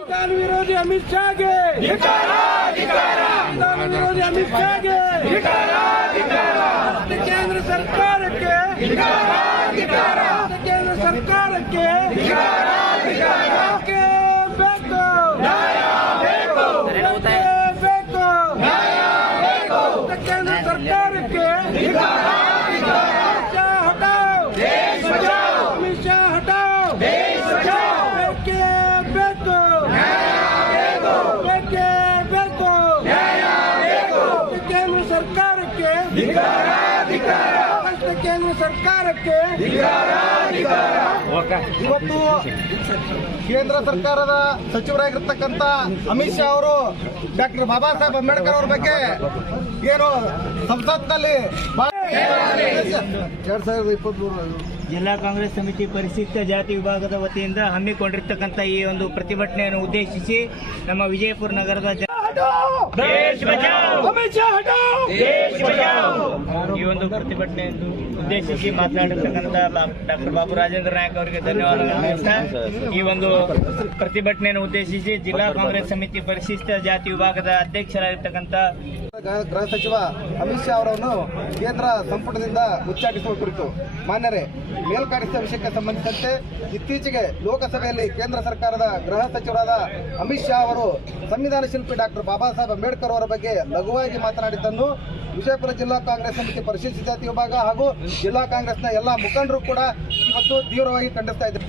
संविधान विरोधी अमित शाह के संविधान विरोधी अमित शाह के केंद्र सरकार के केंद्र सरकार के केंद्र सरकार के हटाओ अमित शाह हटाओ केंद्र सरकार के केंद्र सरकार के ಇವತ್ತು ಕೇಂದ್ರ ಸರ್ಕಾರದ ಸಚಿವರಾಗಿರ್ತಕ್ಕಂಥ ಅಮಿತ್ ಶಾ ಅವರು ಡಾಕ್ಟರ್ ಬಾಬಾ ಸಾಹೇಬ್ ಅಂಬೇಡ್ಕರ್ ಅವರ ಬಗ್ಗೆ ಏನು ಸಂಸತ್ನಲ್ಲಿ 2023 ಜಿಲ್ಲಾ ಕಾಂಗ್ರೆಸ್ ಸಮಿತಿ ಪರಿಶಿಷ್ಟ ಜಾತಿ ವಿಭಾಗದ ವತಿಯಿಂದ ಹಮ್ಮಿಕೊಂಡಿರ್ತಕ್ಕಂಥ ಈ ಒಂದು ಪ್ರತಿಭಟನೆಯನ್ನು ಉದ್ದೇಶಿಸಿ ನಮ್ಮ ವಿಜಯಪುರ ನಗರದ ಈ ಒಂದು ಪ್ರತಿಭಟನೆಯನ್ನು ಉದ್ದೇಶಿಸಿ ಮಾತನಾಡಿರ್ತಕ್ಕಂಥ ಡಾಕ್ಟರ್ ಬಾಬು ರಾಜೇಂದ್ರ ನಾಯಕ್ ಅವರಿಗೆ ಧನ್ಯವಾದಗಳು. ಈ ಒಂದು ಪ್ರತಿಭಟನೆಯನ್ನು ಉದ್ದೇಶಿಸಿ ಜಿಲ್ಲಾ ಕಾಂಗ್ರೆಸ್ ಸಮಿತಿ ಪರಿಶಿಷ್ಟ ಜಾತಿ ವಿಭಾಗದ ಅಧ್ಯಕ್ಷರಾಗಿರ್ತಕ್ಕಂಥ ಗೃಹ ಸಚಿವ ಅಮಿತ್ ಶಾ ಅವರನ್ನು ಕೇಂದ್ರ ಸಂಪುಟದಿಂದ ಉಚ್ಚಾಟಿಸುವ ಕುರಿತು ಮಾನ್ಯರೇ, ಮೇಲ್ಕಾಣಿಸಿದ ವಿಷಯಕ್ಕೆ ಸಂಬಂಧಿಸಿದಂತೆ ಇತ್ತೀಚೆಗೆ ಲೋಕಸಭೆಯಲ್ಲಿ ಕೇಂದ್ರ ಸರ್ಕಾರದ ಗೃಹ ಸಚಿವರಾದ ಅಮಿತ್ ಶಾ ಅವರು ಸಂವಿಧಾನ ಶಿಲ್ಪಿ ಡಾಕ್ಟರ್ ಬಾಬಾ ಸಾಹೇಬ್ ಅಂಬೇಡ್ಕರ್ ಅವರ ಬಗ್ಗೆ ಲಘುವಾಗಿ ಮಾತನಾಡಿದ್ದನ್ನು ವಿಜಯಪುರ ಜಿಲ್ಲಾ ಕಾಂಗ್ರೆಸ್ ಸಮಿತಿ ಪರಿಶಿಷ್ಟ ಜಾತಿ ವಿಭಾಗ ಹಾಗೂ ಜಿಲ್ಲಾ ಕಾಂಗ್ರೆಸ್ನ ಎಲ್ಲ ಮುಖಂಡರು ಕೂಡ ಇವತ್ತು ತೀವ್ರವಾಗಿ ಖಂಡಿಸ್ತಾ ಇದ್ದಾರೆ.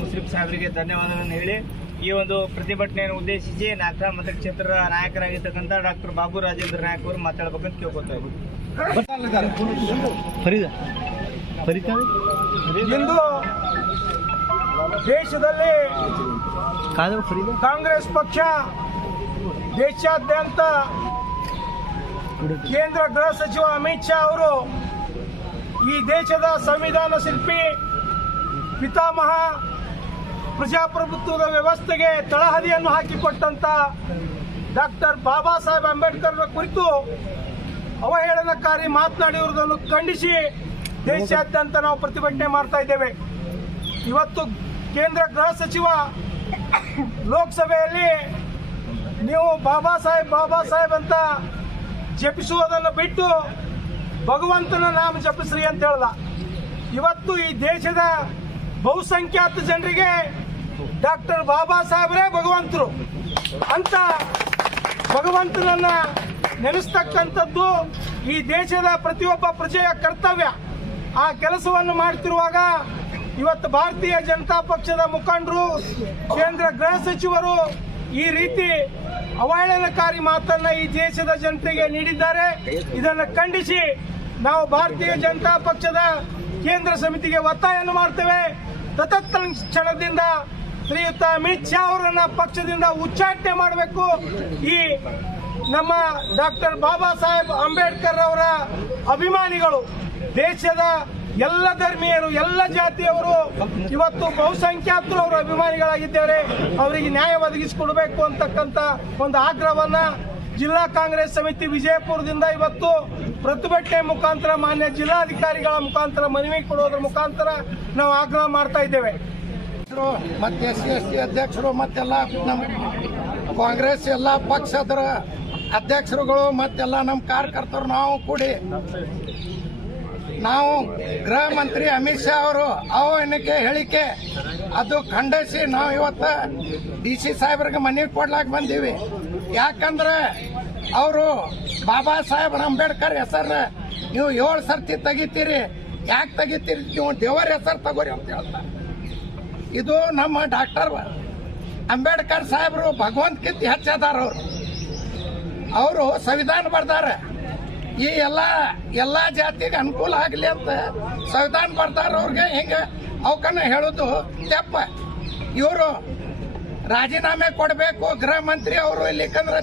ಮುಸ್ಲಿಂ ಸಾಹೇಬರಿಗೆ ಧನ್ಯವಾದಗಳನ್ನು ಹೇಳಿ ಈ ಒಂದು ಪ್ರತಿಭಟನೆಯನ್ನು ಉದ್ದೇಶಿಸಿ ನಾಗರ ಮತಕ್ಷೇತ್ರದ ನಾಯಕರಾಗಿರ್ತಕ್ಕಂಥ ಡಾಕ್ಟರ್ ಬಾಬು ರಾಜೇಂದ್ರ ನಾಯಕ್ ಅವರು ಮಾತಾಡಬೇಕಂತ ಕೇಳ್ಕೊತಾ ಇಂದು ದೇಶದಲ್ಲಿ ಕಾಂಗ್ರೆಸ್ ಪಕ್ಷ ದೇಶಾದ್ಯಂತ ಕೇಂದ್ರ ಗೃಹ ಸಚಿವ ಅಮಿತ್ ಶಾ ಅವರು ಈ ದೇಶದ ಸಂವಿಧಾನ ಶಿಲ್ಪಿ ಪಿತಾಮಹ ಪ್ರಜಾಪ್ರಭುತ್ವದ ವ್ಯವಸ್ಥೆಗೆ ತಳಹದಿಯನ್ನು ಹಾಕಿಕೊಟ್ಟಂತ ಡಾಕ್ಟರ್ ಬಾಬಾ ಸಾಹೇಬ್ ಅಂಬೇಡ್ಕರ್ ಕುರಿತು ಅವಹೇಳನಕಾರಿ ಮಾತನಾಡಿರುವುದನ್ನು ಖಂಡಿಸಿ ದೇಶಾದ್ಯಂತ ನಾವು ಪ್ರತಿಭಟನೆ ಮಾಡ್ತಾ ಇದ್ದೇವೆ. ಇವತ್ತು ಕೇಂದ್ರ ಗೃಹ ಸಚಿವ ಲೋಕಸಭೆಯಲ್ಲಿ ನೀವು ಬಾಬಾ ಸಾಹೇಬ್ ಅಂತ ಜಪಿಸುವುದನ್ನು ಬಿಟ್ಟು ಭಗವಂತನ ನಾಮ ಜಪಿಸ್ರಿ ಅಂತ ಹೇಳ್ದ. ಇವತ್ತು ಈ ದೇಶದ ಬಹುಸಂಖ್ಯಾತ ಜನರಿಗೆ ಡಾಕ್ಟರ್ ಬಾಬಾ ಸಾಹೇಬ್ರೇ ಭಗವಂತರು ಅಂತ ಭಗವಂತನನ್ನ ನೆನೆಸ್ತಕ್ಕಂಥದ್ದು ಈ ದೇಶದ ಪ್ರತಿಯೊಬ್ಬ ಪ್ರಜೆಯ ಕರ್ತವ್ಯ. ಆ ಕೆಲಸವನ್ನು ಮಾಡ್ತಿರುವಾಗ ಇವತ್ತು ಭಾರತೀಯ ಜನತಾ ಪಕ್ಷದ ಮುಖಂಡರು, ಕೇಂದ್ರ ಗೃಹ ಸಚಿವರು ಈ ರೀತಿ ಅವಹೇಳನಕಾರಿ ಮಾತನ್ನ ಈ ದೇಶದ ಜನತೆಗೆ ನೀಡಿದ್ದಾರೆ. ಇದನ್ನು ಖಂಡಿಸಿ ನಾವು ಭಾರತೀಯ ಜನತಾ ಪಕ್ಷದ ಕೇಂದ್ರ ಸಮಿತಿಗೆ ಒತ್ತಾಯವನ್ನು ಮಾಡ್ತೇವೆ. ತತ್ಕ್ಷಣದಿಂದ ಶ್ರೀಯುತ ಅಮಿತ್ ಶಾ ಅವರನ್ನ ಪಕ್ಷದಿಂದ ಉಚ್ಚಾಟನೆ ಮಾಡಬೇಕು. ಈ ನಮ್ಮ ಡಾಕ್ಟರ್ ಬಾಬಾ ಸಾಹೇಬ್ ಅಂಬೇಡ್ಕರ್ ಅವರ ಅಭಿಮಾನಿಗಳು, ದೇಶದ ಎಲ್ಲ ಧರ್ಮೀಯರು, ಎಲ್ಲ ಜಾತಿಯವರು ಇವತ್ತು ಬಹುಸಂಖ್ಯಾತರು ಅವರ ಅಭಿಮಾನಿಗಳಾಗಿದ್ದಾರೆ. ಅವರಿಗೆ ನ್ಯಾಯ ಒದಗಿಸಿಕೊಡಬೇಕು ಅಂತಕ್ಕಂಥ ಒಂದು ಆಗ್ರಹವನ್ನ ಜಿಲ್ಲಾ ಕಾಂಗ್ರೆಸ್ ಸಮಿತಿ ವಿಜಯಪುರದಿಂದ ಇವತ್ತು ಪ್ರತಿಭಟನೆ ಮುಖಾಂತರ ಮಾನ್ಯ ಜಿಲ್ಲಾಧಿಕಾರಿಗಳ ಮುಖಾಂತರ ಮನವಿ ಕೊಡೋದ್ರ ಮುಖಾಂತರ ನಾವು ಆಗ್ರಹ ಮಾಡ್ತಾ ಇದ್ದೇವೆ. ಮತ್ತೆ SC ಅಧ್ಯಕ್ಷರು ಮತ್ತೆಲ್ಲ ನಮ್ಮ ಕಾಂಗ್ರೆಸ್ ಎಲ್ಲ ಪಕ್ಷದ ಅಧ್ಯಕ್ಷರುಗಳು ಮತ್ತೆಲ್ಲ ನಮ್ಮ ಕಾರ್ಯಕರ್ತರು ನಾವು ಕೂಡಿ ನಾವು ಗೃಹ ಮಂತ್ರಿ ಅಮಿತ್ ಶಾ ಅವರು ಅವಹೇಳನಕ್ಕೆ ಹೇಳಿಕೆ ಅದು ಖಂಡಿಸಿ ನಾವು ಇವತ್ತು DC ಸಾಹೇಬ್ರಿಗೆ ಮನವಿ ಕೊಡ್ಲಾಕ್ ಬಂದೀವಿ. ಯಾಕಂದ್ರೆ ಅವರು ಬಾಬಾ ಸಾಹೇಬ್ ಅಂಬೇಡ್ಕರ್ ಹೆಸರು ನೀವು 7 ಸರ್ತಿ ತೆಗಿತೀರಿ, ಯಾಕೆ ತೆಗಿತೀರಿ, ನೀವು ದೇವರ ಹೆಸರು ತಗೋರಿ ಅಂತ ಹೇಳ್ತಾರೆ. ಇದು ನಮ್ಮ ಡಾಕ್ಟರ್ ಅಂಬೇಡ್ಕರ್ ಸಾಹೇಬರು ಭಗವಂತಕ್ಕಿಂತ ಹೆಚ್ಚದಾರ. ಅವರು ಸಂವಿಧಾನ ಬರ್ದಾರ, ಈ ಎಲ್ಲ ಜಾತಿಗೆ ಅನುಕೂಲ ಆಗಲಿ ಅಂತ ಸಂವಿಧಾನ ಬರ್ದಾರ. ಅವ್ರಿಗೆ ಹಿಂಗೆ ಅವಕನ್ನ ಹೇಳೋದು ತಪ್ಪ. ಇವರು ರಾಜೀನಾಮೆ ಕೊಡಬೇಕು ಗೃಹ ಮಂತ್ರಿ ಅವರು. ಇಲ್ಲಿಕಂದ್ರೆ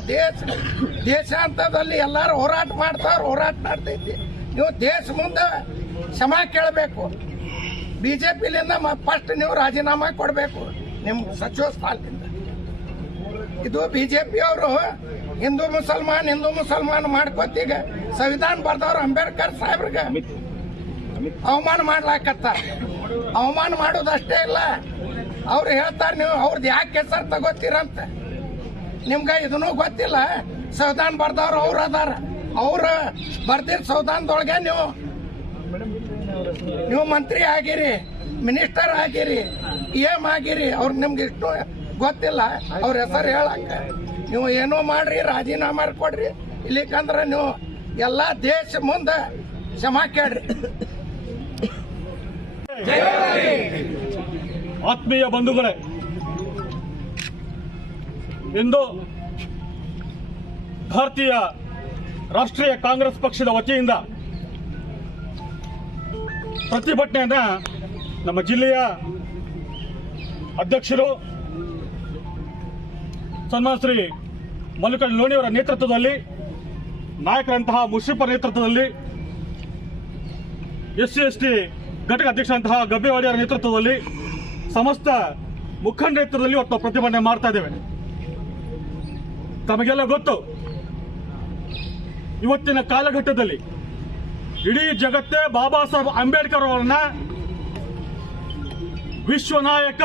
ದೇಶಾಂತದಲ್ಲಿ ಎಲ್ಲರೂ ಹೋರಾಟ ಮಾಡ್ತಾರ, ಹೋರಾಟ ಮಾಡ್ತೈತಿ. ನೀವು ದೇಶ ಮುಂದೆ ಕ್ಷಮಾ ಕೇಳಬೇಕು. ಬಿಜೆಪಿಲಿಂದ ಫಸ್ಟ್ ನೀವು ರಾಜೀನಾಮೆ ಕೊಡಬೇಕು ನಿಮ್ ಸಚಿವ ಸ್ಥಾನದಿಂದ. ಇದು ಬಿಜೆಪಿ ಅವರು ಹಿಂದೂ ಮುಸಲ್ಮಾನ್ ಮಾಡ್ಕೊತೀಗ ಸಂವಿಧಾನ ಬರ್ದವ್ರು ಅಂಬೇಡ್ಕರ್ ಸಾಹೇಬ್ರಿಗೆ ಅವಮಾನ ಮಾಡ್ಲಾಕತ್ತಾರ. ಅವಮಾನ ಮಾಡೋದಷ್ಟೇ ಇಲ್ಲ, ಅವ್ರು ಹೇಳ್ತಾರೆ ನೀವು ಅವ್ರದ್ದು ಯಾಕೆ ಹೆಸರು ತಗೋತೀರಂತ. ನಿಮ್ಗೆ ಇದನ್ನೂ ಗೊತ್ತಿಲ್ಲ. ಸಂವಿಧಾನ ಬರ್ದವ್ರು ಅವ್ರು ಅದಾರ, ಅವ್ರ ಬರ್ದಿದ್ದ ಸಂವಿಧಾನದೊಳಗೆ ನೀವು ಮಂತ್ರಿ ಆಗಿರಿ, ಮಿನಿಸ್ಟರ್ ಆಗಿರಿ, EM ಆಗಿರಿ. ಅವ್ರಿಗೆ ನಿಮ್ಗೆ ಇಷ್ಟು ಗೊತ್ತಿಲ್ಲ ಅವ್ರ ಹೆಸರು ಹೇಳಕ್ಕ. ನೀವು ಏನೋ ಮಾಡ್ರಿ, ರಾಜೀನಾಮೆ ಕೊಡ್ರಿ, ಇಲ್ಲಿಕಂದ್ರೆ ನೀವು ಎಲ್ಲ ದೇಶ ಮುಂದೆ ಕ್ಷಮಾ ಕೇಳ್ರಿ. ಆತ್ಮೀಯ ಬಂಧುಗಳೇ, ಇಂದು ಭಾರತೀಯ ರಾಷ್ಟ್ರೀಯ ಕಾಂಗ್ರೆಸ್ ಪಕ್ಷದ ವತಿಯಿಂದ ಪ್ರತಿಭಟನೆಯನ್ನ ನಮ್ಮ ಜಿಲ್ಲೆಯ ಅಧ್ಯಕ್ಷರು ಸನ್ಮಾನ ಶ್ರೀ ಮಲ್ಲಿಕಾರ್ಜುನ ಲೋಣಿಯವರ ನೇತೃತ್ವದಲ್ಲಿ, ನಾಯಕರಂತಹ ಮುಷರಫ್ ನೇತೃತ್ವದಲ್ಲಿ, SC/ST ಘಟಕ ಅಧ್ಯಕ್ಷರಂತಹ ಗಬ್ಬೇವಾಡಿಯವರ ನೇತೃತ್ವದಲ್ಲಿ, ಸಮಸ್ತ ಮುಖಂಡ ನೇತೃತ್ವದಲ್ಲಿ ಇವತ್ತು ಪ್ರತಿಭಟನೆ ಮಾಡ್ತಾ ಇದ್ದೇವೆ. ತಮಗೆಲ್ಲ ಗೊತ್ತು, ಇವತ್ತಿನ ಕಾಲಘಟ್ಟದಲ್ಲಿ ಇಡೀ ಜಗತ್ತೇ ಬಾಬಾ ಸಾಹೇಬ್ ಅಂಬೇಡ್ಕರ್ ಅವರನ್ನ ವಿಶ್ವ ನಾಯಕ,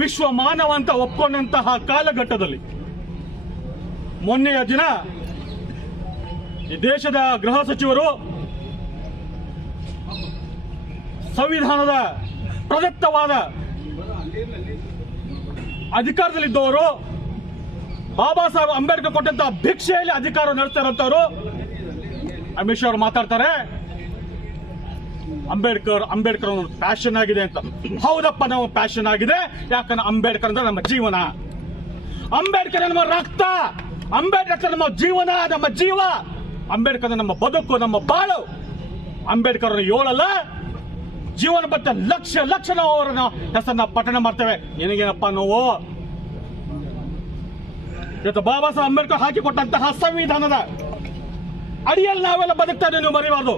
ವಿಶ್ವ ಮಾನವ ಅಂತ ಒಪ್ಕೊಂಡಂತಹ ಕಾಲಘಟ್ಟದಲ್ಲಿ ಮೊನ್ನೆಯ ದಿನ ಈ ದೇಶದ ಗೃಹ ಸಚಿವರು ಸಂವಿಧಾನದ ಪ್ರದತ್ತವಾದ ಅಧಿಕಾರದಲ್ಲಿದ್ದವರು, ಬಾಬಾ ಸಾಹೇಬ್ ಅಂಬೇಡ್ಕರ್ ಕೊಟ್ಟಂತಹ ಭಿಕ್ಷೆಯಲ್ಲಿ ಅಧಿಕಾರ ನಡೆಸ್ತಾ ಇರುವಂತವರು ಅಮಿತ್ ಶಾ ಅವರು ಮಾತಾಡ್ತಾರೆ, ಅಂಬೇಡ್ಕರ್ ಒಂದು ಪ್ಯಾಷನ್ ಆಗಿದೆ ಅಂತ. ಹೌದಪ್ಪ, ನಾವು ಪ್ಯಾಷನ್ ಆಗಿದೆ. ಯಾಕಂದ್ರೆ ಅಂಬೇಡ್ಕರ್ ಅಂದ್ರೆ ನಮ್ಮ ಜೀವನ, ಅಂಬೇಡ್ಕರ್ ನಮ್ಮ ರಕ್ತ, ಅಂಬೇಡ್ಕರ್ ನಮ್ಮ ಜೀವನ, ನಮ್ಮ ಜೀವ, ಅಂಬೇಡ್ಕರ್ ನಮ್ಮ ಬದುಕು, ನಮ್ಮ ಬಾಳು. ಅಂಬೇಡ್ಕರ್ ಹೇಳಲ್ಲ, ಜೀವನ ಬತ್ತ ಲಕ್ಷ ನಾವು ಅವರನ್ನ ಹೆಸರನ್ನ ಪಠಣ ಮಾಡ್ತೇವೆ. ನಿನಗೇನಪ್ಪ ನೋವು? ಇವತ್ತು ಬಾಬಾ ಸಾಹೇಬ್ ಅಂಬೇಡ್ಕರ್ ಹಾಕಿಕೊಟ್ಟಂತಹ ಸಂವಿಧಾನದ ಅಡಿಯಲ್ಲಿ ನಾವೆಲ್ಲ ಬದುಕ್ತಾ ಇದ್ದೇವೆ. ನೀವು ಮರಿಬಾರ್ದು.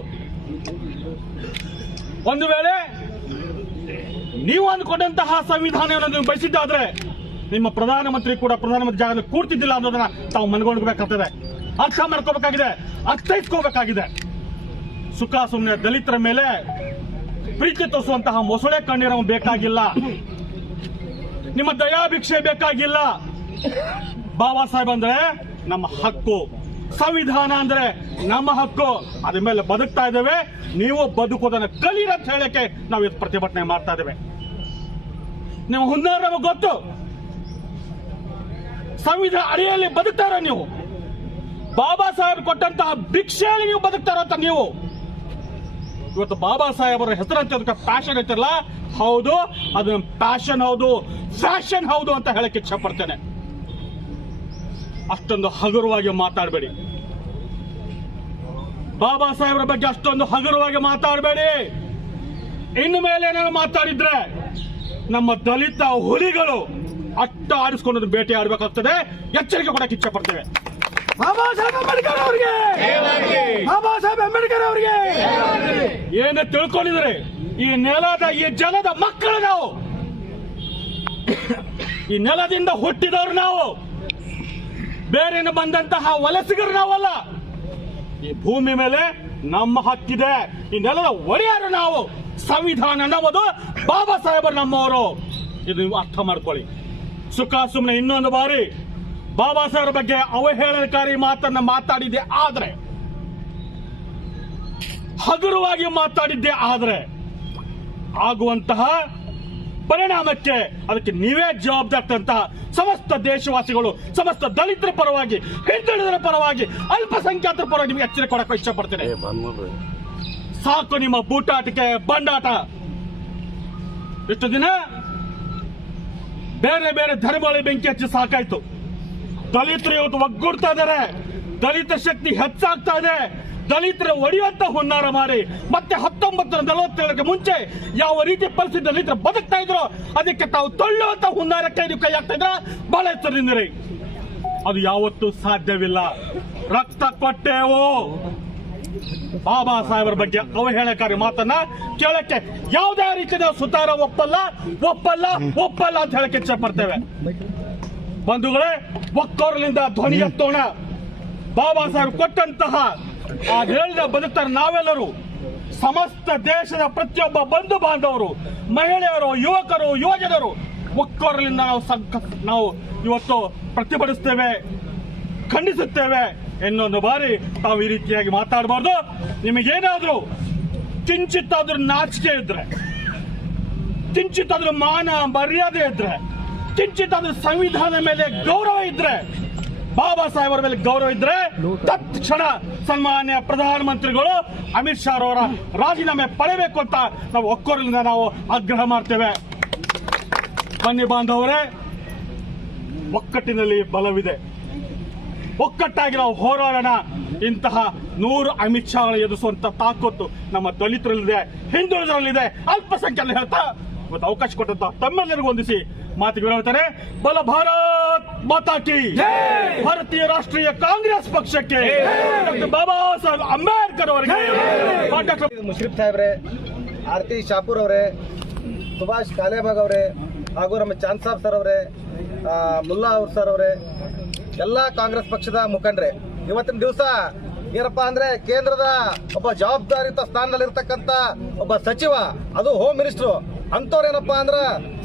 ಒಂದು ವೇಳೆ ನೀವು ಅಂದ್ಕೊಂಡಂತಹ ಸಂವಿಧಾನವನ್ನು ನೀವು ಬಯಸಿದ್ದಾದ್ರೆ ನಿಮ್ಮ ಪ್ರಧಾನಮಂತ್ರಿ ಕೂಡ ಪ್ರಧಾನಮಂತ್ರಿ ಜಾಗದಲ್ಲಿ ಕೂರ್ತಿದ್ದಿಲ್ಲ ಅನ್ನೋದನ್ನ ತಾವು ಮನಗೊಂಡ್ಬೇಕಾಗ್ತದೆ, ಅರ್ಥ ಮಾಡ್ಕೋಬೇಕಾಗಿದೆ, ಅರ್ಥೈಸ್ಕೋಬೇಕಾಗಿದೆ. ಸುಖ ಸುಮ್ಮನೆ ದಲಿತರ ಮೇಲೆ ಪ್ರೀತಿ ತೋರಿಸುವಂತಹ ಮೊಸಳೆ ಕಣ್ಣೀರ ಬೇಕಾಗಿಲ್ಲ, ನಿಮ್ಮ ದಯಾಭಿಕ್ಷೆ ಬೇಕಾಗಿಲ್ಲ. ಬಾಬಾ ಸಾಹೇಬ್ ಅಂದ್ರೆ ನಮ್ಮ ಹಕ್ಕು, ಸಂವಿಧಾನ ಅಂದ್ರೆ ನಮ್ಮ ಹಕ್ಕು. ಅದ್ರ ಮೇಲೆ ಬದುಕ್ತಾ ಇದ್ದೇವೆ. ನೀವು ಬದುಕೋದನ್ನ ಕಲೀರಿ ಅಂತ ಹೇಳಕ್ಕೆ ನಾವು ಇವತ್ತು ಪ್ರತಿಭಟನೆ ಮಾಡ್ತಾ ಇದ್ದೇವೆ. ನಿಮ್ಮ ಹುನ್ನಾರ ನಮಗೆ ಗೊತ್ತು. ಸಂವಿಧಾನ ಅಡಿಯಲ್ಲಿ ಬದುಕ್ತಾರ ನೀವು, ಬಾಬಾ ಸಾಹೇಬ್ ಕೊಟ್ಟಂತಹ ಭಿಕ್ಷೆಯಲ್ಲಿ ನೀವು ಬದುಕ್ತಾರ ಅಂತ ನೀವು. ಇವತ್ತು ಬಾಬಾ ಸಾಹೇಬರ ಹೆಸರಂತೆ ಅದಕ್ಕೆ ಪ್ಯಾಷನ್ ಐತಿರಲ್ಲ, ಹೌದು, ಅದು ಪ್ಯಾಷನ್ ಹೌದು, ಫ್ಯಾಷನ್ ಹೌದು ಅಂತ ಹೇಳಕ್ಕೆ ಇಚ್ಛೆ ಪಡ್ತೇನೆ. ಅಷ್ಟೊಂದು ಹಗುರವಾಗಿ ಮಾತಾಡಬೇಡಿ. ಬಾಬಾ ಸಾಹೇಬರ ಬಗ್ಗೆ ಅಷ್ಟೊಂದು ಹಗುರವಾಗಿ ಮಾತಾಡಬೇಡಿ. ಇನ್ನು ಮೇಲೆ ಏನಾದ್ರು ಮಾತಾಡಿದ್ರೆ ನಮ್ಮ ದಲಿತ ಹುಲಿಗಳು ಅಟ್ಟ ಆಡಿಸ್ಕೊಂಡು ಬೇಟೆ ಆಡಬೇಕಾಗ್ತದೆ. ಎಚ್ಚರಿಕೆ ಕೊಡಕ್ಕೆ ಇಚ್ಛೆ ಪಡ್ತೇವೆ. ಬಾಬಾ ಸಾಹೇಬ್ ಅಂಬೇಡ್ಕರ್ ಅವರಿಗೆ, ಬಾಬಾ ಸಾಹೇಬ್ ಅಂಬೇಡ್ಕರ್ ಅವರಿಗೆ ಏನು ತಿಳ್ಕೊಂಡಿದ್ರೆ, ಈ ನೆಲದ, ಈ ಜನದ ಮಕ್ಕಳು ನಾವು, ಈ ನೆಲದಿಂದ ಹುಟ್ಟಿದವರು ನಾವು, ಬೇರೆಯಿಂದ ಬಂದಂತಹ ವಲಸಿಗರು ನಾವಲ್ಲ. ಈ ಭೂಮಿ ಮೇಲೆ ನಮ್ಮ ಹಕ್ಕಿದೆ. ಈ ನೆಲದ ಒಡೆಯರು ನಾವು. ಸಂವಿಧಾನ ನಮ್ಮದು, ಬಾಬಾ ಸಾಹೇಬರು ನಮ್ಮವರು. ಇದು ನೀವು ಅರ್ಥ ಮಾಡ್ಕೊಳ್ಳಿ. ಸುಖ ಸುಮ್ಮನೆ ಇನ್ನೊಂದು ಬಾರಿ ಬಾಬಾ ಸಾಹೇಬರ ಬಗ್ಗೆ ಅವಹೇಳನಕಾರಿ ಮಾತನ್ನ ಮಾತಾಡಿದ್ದೆ ಆದ್ರೆ, ಹಗುರವಾಗಿ ಮಾತಾಡಿದ್ದೆ ಆದ್ರೆ ಆಗುವಂತಹ ಪರಿಣಾಮಕ್ಕೆ ಅದಕ್ಕೆ ನೀವೇ ಜವಾಬ್ದಾರಿದಂತಹ ಸಮಸ್ತ ದೇಶವಾಸಿಗಳು, ಸಮಸ್ತ ದಲಿತರ ಪರವಾಗಿ, ಹಿಂದುಳಿದರ ಪರವಾಗಿ, ಅಲ್ಪಸಂಖ್ಯಾತರ ಪರವಾಗಿ ನಿಮಗೆ ಎಚ್ಚರಿಕೆ ಕೊಡಕ್ಕೆ ಇಚ್ಛೆ ಪಡ್ತೇನೆ. ಸಾಕು ನಿಮ್ಮ ಬೂಟಾಟಿಕೆ, ಬಂಡಾಟ. ಇಷ್ಟು ದಿನ ಬೇರೆ ಬೇರೆ ಧರ್ಮಗಳಿಗೆ ಬೆಂಕಿ ಹಚ್ಚಿ ಸಾಕಾಯ್ತು. ದಲಿತರು ಇವತ್ತು ಒಗ್ಗೂಡ್ತಾ ಇದ್ದಾರೆ, ದಲಿತ ಶಕ್ತಿ ಹೆಚ್ಚಾಗ್ತಾ ಇದೆ. ದಲಿತರ ಒಡೆಯುವಂತ ಹುನ್ನಾರ ಮಾಡಿ ಮತ್ತೆ 1947ಕ್ಕೆ ಮುಂಚೆ ಯಾವ ರೀತಿ ಪರಿಸ್ಥಿತಿ ದಲಿತರು ಬದುಕ್ತಾ ಇದ್ರು ಅದಕ್ಕೆ ತಾವು ತೊಳ್ಳುವಂತ ಹುನ್ನಾರಕ್ಕೆ ನೀವು ಕೈ ಹಾಕ್ತಾ ಇದ್ರ ಬಹಳ ಎಚ್ಚರದಿಂದಿರಿ. ಅದು ಯಾವತ್ತೂ ಸಾಧ್ಯವಿಲ್ಲ. ರಕ್ತ ಕೊಟ್ಟೆವು, ಬಾಬಾ ಸಾಹೇಬರ ಬಗ್ಗೆ ಅವಹೇಳಕಾರಿ ಮಾತನ್ನ ಕೇಳಕ್ಕೆ ಯಾವುದೇ ರೀತಿಯ ಸುತಾರ ಒಪ್ಪಲ್ಲ ಅಂತ ಹೇಳಕ್ಕೆ ಇಚ್ಛೆ ಪಡ್ತೇವೆ. ಬಂಧುಗಳೇ, ಒಕ್ಕೊರಲಿಂದ ಧ್ವನಿ ಎತ್ತೋಣ. ಬಾಬಾ ಸಾಹೇಬ್ ಕೊಟ್ಟಂತಹ ಆ ಹೇಳಿದ ಬದುಕ್ತಾರೆ ನಾವೆಲ್ಲರೂ, ಸಮಸ್ತ ದೇಶದ ಪ್ರತಿಯೊಬ್ಬ ಬಂಧು ಬಾಂಧವರು, ಮಹಿಳೆಯರು, ಯುವಕರು, ಯುವಜನರು ಒಕ್ಕೊರಲಿಂದ ನಾವು ಇವತ್ತು ಪ್ರತಿಭಟಿಸ್ತೇವೆ, ಖಂಡಿಸುತ್ತೇವೆ. ಇನ್ನೊಂದು ಬಾರಿ ತಾವು ಈ ರೀತಿಯಾಗಿ ಮಾತಾಡಬಾರ್ದು. ನಿಮಗೇನಾದ್ರೂ ಕಿಂಚಿತ್ತಾದ್ರೂ ನಾಚಿಕೆ ಇದ್ರೆ, ಕಿಂಚಿತ್ತಾದ್ರೂ ಮಾನ ಮರ್ಯಾದೆ ಇದ್ರೆ, ಕಿಂಚಿತ್ತಾದ್ರೂ ಸಂವಿಧಾನದ ಮೇಲೆ ಗೌರವ ಇದ್ರೆ, ಬಾಬಾ ಸಾಹೇಬರ ಮೇಲೆ ಗೌರವ ಇದ್ರೆ ತಕ್ಷಣ ಸನ್ಮಾನ್ಯ ಪ್ರಧಾನಮಂತ್ರಿಗಳು ಅಮಿತ್ ಶಾ ಅವರ ರಾಜೀನಾಮೆ ಪಡೆಯಬೇಕು ಅಂತ ನಾವು ಒಕ್ಕೊರಲಿಂದ ನಾವು ಆಗ್ರಹ ಮಾಡ್ತೇವೆ. ಬನ್ನಿ ಬಾಂಧವರೇ, ಒಕ್ಕಟ್ಟಿನಲ್ಲಿ ಬಲವಿದೆ, ಒಕ್ಕಟ್ಟಾಗಿ ನಾವು ಹೋರಾಡೋಣ. ಇಂತಹ 100 ಅಮಿತ್ ಶಾ ಎದುರಿಸುವಂತ ತಾಕತ್ತು ನಮ್ಮ ದಲಿತರಲ್ಲಿದೆ, ಹಿಂದುಳಿದರಲ್ಲಿದೆ, ಅಲ್ಪಸಂಖ್ಯಾತರು ಹೇಳ್ತಾ ಇವತ್ತು ಅವಕಾಶ ಕೊಟ್ಟಂತ ತಮ್ಮೆಲ್ಲರಿಗೂ ಹೊಂದಿಸಿ ಮಾತಿಗೆ ಹೇಳ್ತಾರೆ. ಬಲ ಭಾರತ್ ಮಾತಾ ಕಿ, ಭಾರತೀಯ ರಾಷ್ಟ್ರೀಯ ಕಾಂಗ್ರೆಸ್ ಪಕ್ಷಕ್ಕೆ, ಡಾಕ್ಟರ್ ಬಾಬಾ ಸಾಹೇಬ್ ಅಂಬೇಡ್ಕರ್ ಅವರಿಗೆ, ಡಾಕ್ಟರ್ ಮುಷರಫ್ ಸಾಹೇಬ್ರೆ, ಆರತಿ ಶಾಪೂರ್ ಅವರೇ, ಸುಭಾಷ್ ಕಾಲೇಬಾಗ್ ಅವರೇ, ಹಾಗೂ ನಮ್ಮ ಚಾಂದ್ ಸಾಬ್ ಸರ್ ಅವರೇ, ಮುಲ್ಲಾ ಅವ್ರ ಸರ್ ಅವರೇ, ಎಲ್ಲ ಕಾಂಗ್ರೆಸ್ ಪಕ್ಷದ ಮುಖಂಡ್ರೆ, ಇವತ್ತಿನ ದಿವಸ ಏನಪ್ಪಾ ಅಂದ್ರೆ ಕೇಂದ್ರದ ಒಬ್ಬ ಜವಾಬ್ದಾರಿಯುತ ಸ್ಥಾನದಲ್ಲಿರ್ತಕ್ಕಂಥ ಒಬ್ಬ ಸಚಿವ, ಅದು ಹೋಮ್ ಮಿನಿಸ್ಟ್ರು ಅಂತವ್ರೇನಪ್ಪಾ ಅಂದ್ರ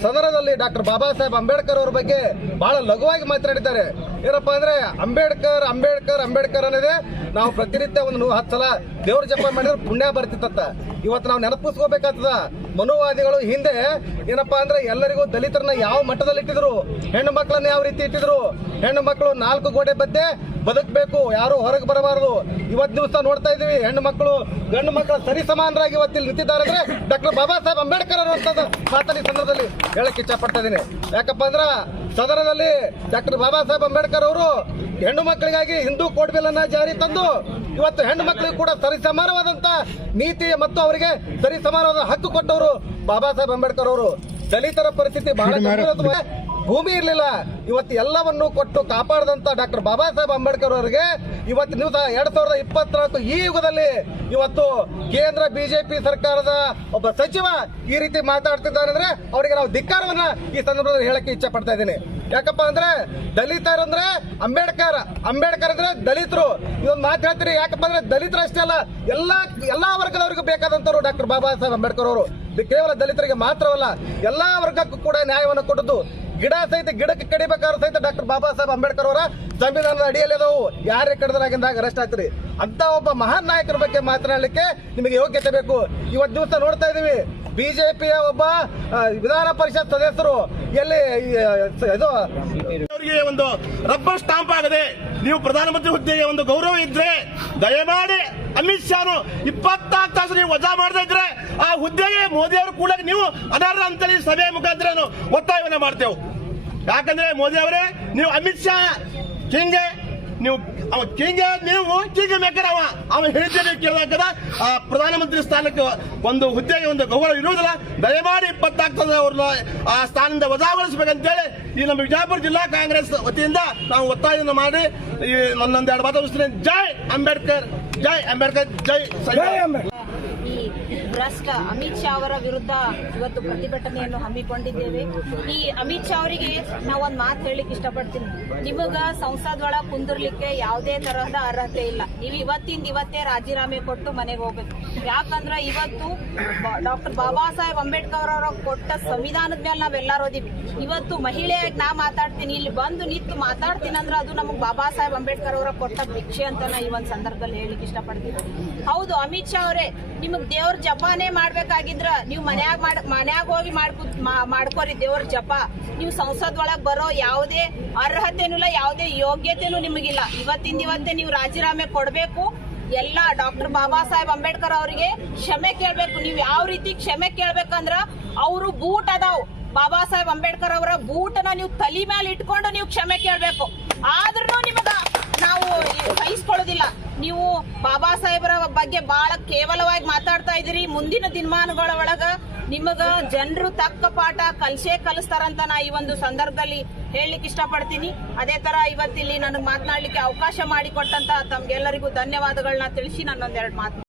ಸದನದಲ್ಲಿ ಡಾಕ್ಟರ್ ಬಾಬಾ ಸಾಹೇಬ್ ಅಂಬೇಡ್ಕರ್ ಅವ್ರ ಬಗ್ಗೆ ಬಹಳ ಲಘುವಾಗಿ ಮಾತನಾಡಿದ್ದಾರೆ. ಏನಪ್ಪಾ ಅಂದ್ರೆ ಅಂಬೇಡ್ಕರ್ ಅಂಬೇಡ್ಕರ್ ಅಂಬೇಡ್ಕರ್ ಅನ್ನೋದೇ ನಾವು ಪ್ರತಿನಿತ್ಯ ಒಂದು 10 ಸಲ ದೇವ್ರ ಜಪ ಮಾಡಿದ್ರೆ ಪುಣ್ಯ ಬರ್ತಿತ್ತ. ಇವತ್ತು ನಾವು ನೆನಪಿಸ್ಕೋಬೇಕಾಗ್ತದ, ಮನುವಾದಿಗಳು ಹಿಂದೆ ಏನಪ್ಪಾ ಅಂದ್ರೆ ಎಲ್ಲರಿಗೂ ದಲಿತರನ್ನ ಯಾವ ಮಟ್ಟದಲ್ಲಿ ಇಟ್ಟಿದ್ರು, ಹೆಣ್ಣು ಮಕ್ಕಳನ್ನ ಯಾವ ರೀತಿ ಇಟ್ಟಿದ್ರು, ಹೆಣ್ಣು ಮಕ್ಕಳು 4 ಗೋಡೆ ಮಧ್ಯೆ ಬದುಕಬೇಕು, ಯಾರು ಹೊರಗೆ ಬರಬಾರದು. ಇವತ್ತು ದಿವಸ ನೋಡ್ತಾ ಇದೀವಿ, ಹೆಣ್ಣು ಮಕ್ಕಳು ಗಂಡು ಮಕ್ಕಳ ಸರಿ ಸಮಾನರಾಗಿ ಇವತ್ತಿಲ್ಲಿ ನಿಂತಿದ್ದಾರೆ ಅಂದ್ರೆ ಡಾಕ್ಟರ್ ಬಾಬಾ ಸಾಹೇಬ್ ಅಂಬೇಡ್ಕರ್ ಅನ್ನುವಂಥದ್ದು ಮಾತನ್ನ ಈ ಸಂದರ್ಭದಲ್ಲಿ ಹೇಳಕ್ ಇಚ್ಛೆ ಪಡ್ತಾ ಇದ್ದೀನಿ. ಯಾಕಪ್ಪ ಅಂದ್ರ ಸದನದಲ್ಲಿ ಡಾಕ್ಟರ್ ಬಾಬಾ ಸಾಹೇಬ್ ಅಂಬೇಡ್ಕರ್ ಅವರು ಹೆಣ್ಣು ಮಕ್ಕಳಿಗಾಗಿ ಹಿಂದೂ ಕೋಡ್ ಬಿಲ್ ಅನ್ನ ಜಾರಿ ತಂದು ಇವತ್ತು ಹೆಣ್ಣು ಮಕ್ಕಳಿಗೆ ಕೂಡ ಸರಿಸಮಾನವಾದಂತ ನೀತಿ ಮತ್ತು ಅವರಿಗೆ ಸರಿಸಮಾನವಾದ ಹಕ್ಕು ಕೊಟ್ಟವರು ಬಾಬಾ ಸಾಹೇಬ್ ಅಂಬೇಡ್ಕರ್ ಅವರು. ದಲಿತರ ಪರಿಸ್ಥಿತಿ ಬಹಳ ಗಂಭೀರ, ಭೂಮಿ ಇರಲಿಲ್ಲ, ಇವತ್ತು ಎಲ್ಲವನ್ನು ಕೊಟ್ಟು ಕಾಪಾಡಿದಂತ ಡಾಕ್ಟರ್ ಬಾಬಾ ಸಾಹೇಬ್ ಅಂಬೇಡ್ಕರ್ ಅವರಿಗೆ ಇವತ್ತು ದಿವಸ 2024 ಈ ಯುಗದಲ್ಲಿ ಇವತ್ತು ಕೇಂದ್ರ ಬಿಜೆಪಿ ಸರ್ಕಾರದ ಒಬ್ಬ ಸಚಿವ ಈ ರೀತಿ ಮಾತಾಡ್ತಿದ್ದಾರೆ ಅಂದ್ರೆ ಅವರಿಗೆ ನಾವು ಧಿಕ್ಕಾರವನ್ನ ಈ ಸಂದರ್ಭದಲ್ಲಿ ಹೇಳಕ್ಕೆ ಇಚ್ಛೆ ಪಡ್ತಾ ಇದ್ದೀನಿ. ಯಾಕಪ್ಪ ಅಂದ್ರೆ ದಲಿತರಂದ್ರೆ ಅಂಬೇಡ್ಕರ್, ಅಂಬೇಡ್ಕರ್ ಅಂದ್ರೆ ದಲಿತರು. ಇದೊಂದು ಮಾತು ಹೇಳ್ತೀರಿ, ಯಾಕಪ್ಪ ಅಂದ್ರೆ ದಲಿತರು ಅಷ್ಟೇ ಅಲ್ಲ, ಎಲ್ಲಾ ವರ್ಗದವರಿಗೂ ಬೇಕಾದಂತವ್ರು ಡಾಕ್ಟರ್ ಬಾಬಾ ಸಾಹೇಬ್ ಅಂಬೇಡ್ಕರ್ ಅವರು. ಕೇವಲ ದಲಿತರಿಗೆ ಮಾತ್ರವಲ್ಲ, ಎಲ್ಲಾ ವರ್ಗಕ್ಕೂ ಕೂಡ ನ್ಯಾಯವನ್ನು ಕೊಟ್ಟದ್ದು. ಗಿಡ ಸಹಿತ ಗಿಡಕ್ಕೆ ಕಡಿಬೇಕಾದ್ರೂ ಸಹಿತ ಡಾಕ್ಟರ್ ಬಾಬಾ ಸಾಹೇಬ್ ಅಂಬೇಡ್ಕರ್ ಅವರ ಸಂವಿಧಾನದ ಅಡಿಯಲ್ಲಿ ಅದಾವು. ಯಾರೇ ಕಡಿದ್ರಾಗಿಂದಾಗ ಅರೆಸ್ಟ್ ಆಗ್ತೀರಿ. ಅಂತ ಒಬ್ಬ ಮಹಾನ್ ನಾಯಕರ ಬಗ್ಗೆ ಮಾತನಾಡಲಿಕ್ಕೆ ನಿಮಗೆ ಯೋಗ್ಯತೆ ಬೇಕು. ಇವತ್ತು ದಿವಸ ನೋಡ್ತಾ ಇದೀವಿ, ಬಿಜೆಪಿಯ ಒಬ್ಬ ವಿಧಾನ ಪರಿಷತ್ ಸದಸ್ಯರು ಎಲ್ಲಿ ಇದು ಅವರಿಗೆ ಒಂದು ರಬ್ಬರ್ ಸ್ಟಾಂಪ್ ಆಗದೆ ನೀವು ಪ್ರಧಾನಮಂತ್ರಿ ಹುದ್ದೆಗೆ ಒಂದು ಗೌರವ ಇದ್ರೆ ದಯಮಾಡಿ ಅಮಿತ್ ಶಾ 24 ತಾಸು ನೀವು ವಜಾ ಮಾಡದೇ ಇದ್ರೆ ಆ ಹುದ್ದೆಗೆ ಮೋದಿ ಅವರು ಕೂಡ ನೀವು ಅನರ್ಹ ಅಂತೇಳಿ ಸಭೆ ಮುಖಾಂತರ ಒತ್ತಾಯವನ್ನ ಮಾಡ್ತೇವೆ. ಯಾಕಂದ್ರೆ ಮೋದಿ ಅವರೇ, ನೀವು ಅಮಿತ್ ಶಾ ಹಿಂಗೆ ನೀವು ಕಿಂಗ್ ಮೇಕರ್ ಅವ ಹೇಳಿದ್ದೇನೆ ಕೇಳಬೇಕದ ಆ ಪ್ರಧಾನಮಂತ್ರಿ ಸ್ಥಾನಕ್ಕೆ ಒಂದು ಹುದ್ದೆಗೆ ಒಂದು ಗೌರವ ಇರುವುದಿಲ್ಲ. ದಯಮಾಡಿ 24 ಅವ್ರನ್ನ ಆ ಸ್ಥಾನದಿಂದ ವಜಾಗೊಳಿಸಬೇಕಂತೇಳಿ ಈ ನಮ್ಮ ವಿಜಯಪುರ ಜಿಲ್ಲಾ ಕಾಂಗ್ರೆಸ್ ವತಿಯಿಂದ ನಾವು ಒತ್ತಾಯವನ್ನು ಮಾಡಿ ಈ ನನ್ನೊಂದೆರಡು ಮಾತಾಡಿಸ್ತೇನೆ. ಜೈ ಅಂಬೇಡ್ಕರ್, ಜೈ ಅಂಬೇಡ್ಕರ್, ಜೈ ಅಂಬೇಡ್ಕರ್. ಈ ಭ್ರಷ್ಟ ಅಮಿತ್ ಶಾ ಅವರ ವಿರುದ್ಧ ಇವತ್ತು ಪ್ರತಿಭಟನೆಯನ್ನು ಹಮ್ಮಿಕೊಂಡಿದ್ದೇವೆ. ಈ ಅಮಿತ್ ಶಾ ಅವರಿಗೆ ನಾವು ಒಂದು ಮಾತು ಹೇಳಲಿಕ್ಕೆ ಇಷ್ಟಪಡ್ತೀನಿ, ನಿಮಗ ಸಂಸದ್ ಒಳಗೆ ಕುಂದಿರ್ಲಿಕ್ಕೆ ಯಾವುದೇ ತರಹದ ಅರ್ಹತೆ ಇಲ್ಲ. ನೀವು ಇವತ್ತೇ ರಾಜೀನಾಮೆ ಕೊಟ್ಟು ಮನೆಗೆ ಹೋಗ್ಬೇಕು. ಯಾಕಂದ್ರೆ ಇವತ್ತು ಡಾಕ್ಟರ್ ಬಾಬಾ ಸಾಹೇಬ್ ಅಂಬೇಡ್ಕರ್ ಅವರ ಕೊಟ್ಟ ಸಂವಿಧಾನದ ಮೇಲೆ ನಾವೆಲ್ಲರೂ ಓದಿವಿ. ಇವತ್ತು ಮಹಿಳೆಯಾಗಿ ನಾ ಮಾತಾಡ್ತೀನಿ, ಇಲ್ಲಿ ಬಂದು ನಿಂತು ಮಾತಾಡ್ತೀನಿ ಅಂದ್ರೆ ಅದು ನಮಗೆ ಬಾಬಾ ಸಾಹೇಬ್ ಅಂಬೇಡ್ಕರ್ ಅವರ ಕೊಟ್ಟ ಭಿಕ್ಷೆ ಅಂತ ನಾ ಈ ಒಂದು ಸಂದರ್ಭದಲ್ಲಿ ಹೇಳಲಿಕ್ಕೆ ಇಷ್ಟಪಡ್ತೀನಿ. ಹೌದು, ಅಮಿತ್ ಶಾ ಅವರೇ, ನಿಮಗ್ ದೇವ್ರ ಜಪಾನೇ ಮಾಡ್ಬೇಕಾಗಿದ್ರ ನೀವು ಮನ್ಯಾಗ ಹೋಗಿ ಮಾಡ್ಕೋರಿ ದೇವ್ರ ಜಪ. ನೀವು ಸಂಸದ್ ಒಳಗ್ ಬರೋ ಯಾವುದೇ ಅರ್ಹತೆನೂ ಇಲ್ಲ, ಯಾವುದೇ ಯೋಗ್ಯತೆನೂ ನಿಮಗಿಲ್ಲ. ಇವತ್ತೇ ನೀವು ರಾಜೀನಾಮೆ ಕೊಡ್ಬೇಕು. ಎಲ್ಲ ಡಾಕ್ಟರ್ ಬಾಬಾ ಸಾಹೇಬ್ ಅಂಬೇಡ್ಕರ್ ಅವರಿಗೆ ಕ್ಷಮೆ ಕೇಳ್ಬೇಕು. ನೀವು ಯಾವ ರೀತಿ ಕ್ಷಮೆ ಕೇಳ್ಬೇಕಂದ್ರ ಅವರು ಬೂಟ್ ಅದಾವ್, ಬಾಬಾ ಸಾಹೇಬ್ ಅಂಬೇಡ್ಕರ್ ಅವರ ಬೂಟನ ನೀವು ತಲೆ ಮೇಲೆ ಇಟ್ಕೊಂಡು ನೀವು ಕ್ಷಮೆ ಕೇಳ್ಬೇಕು. ಆದ್ರೂ ನಿಮಗ ನಾವು ಸಹಿಸ್ಕೊಳ್ಳೋದಿಲ್ಲ. ನೀವು ಬಾಬಾ ಸಾಹೇಬರ ಬಗ್ಗೆ ಬಹಳ ಕೇವಲವಾಗಿ ಮಾತಾಡ್ತಾ ಇದ್ದೀರಿ. ಮುಂದಿನ ದಿನಮಾನಗಳ ಒಳಗ ನಿಮಗ ಜನರು ತಕ್ಕ ಪಾಠ ಕಲಿಸ್ತಾರಂತ ನಾ ಈ ಒಂದು ಸಂದರ್ಭದಲ್ಲಿ ಹೇಳಲಿಕ್ಕೆ ಇಷ್ಟಪಡ್ತೀನಿ. ಅದೇ ತರ ಇವತ್ತಿಲ್ಲಿ ನನಗೆ ಮಾತನಾಡ್ಲಿಕ್ಕೆ ಅವಕಾಶ ಮಾಡಿಕೊಟ್ಟಂತ ತಮ್ಗೆಲ್ಲರಿಗೂ ಧನ್ಯವಾದಗಳನ್ನ ತಿಳಿಸಿ ನನ್ನೊಂದೆರಡು ಮಾತು